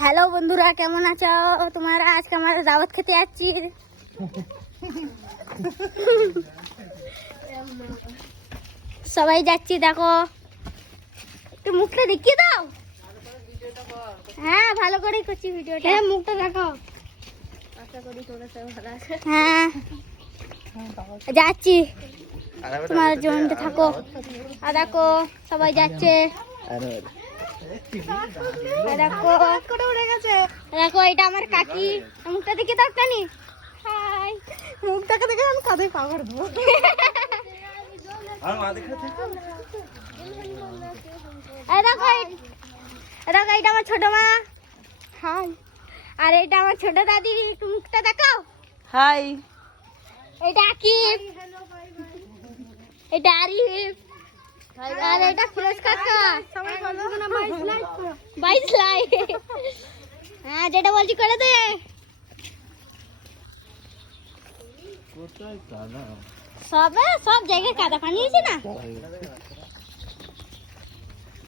Hello বন্ধুরা, কেমন আছো তোমরা? আজকে আমরা দাওয়াত খেতে যাচ্ছি। সবাই যাচ্ছি, দেখো একটু মুখটা দেখিয়ে দাও। হ্যাঁ, ভালো করেই করছি ভিডিওটা। হ্যাঁ, মুখটা দেখাও। আশা করি তোমরা সবাই ভালো আছো। হ্যাঁ, যাচ্ছি, তোমার জন্য থাকো। আর দেখো সবাই যাচ্ছে। দেখো এটা আমার কাকি। মুখটা দেখে দাও কানি। হাই, মুখটাকে দেখে আমি কাঁধে পা করে দেবো। দেখো এটা আমার ছোট মা। হাই। আর এটা আমার ছোট দাদি। একটু মুখটা দেখাও। হাই। এটা আকিব, এটা আরিফ, আর এটা ফিরোজ কাকা। সবাই বলো না 22 লাইক। হ্যাঁ, যেটা বলছি করে দে। সব জায়গায় কাদা পানি আছে না।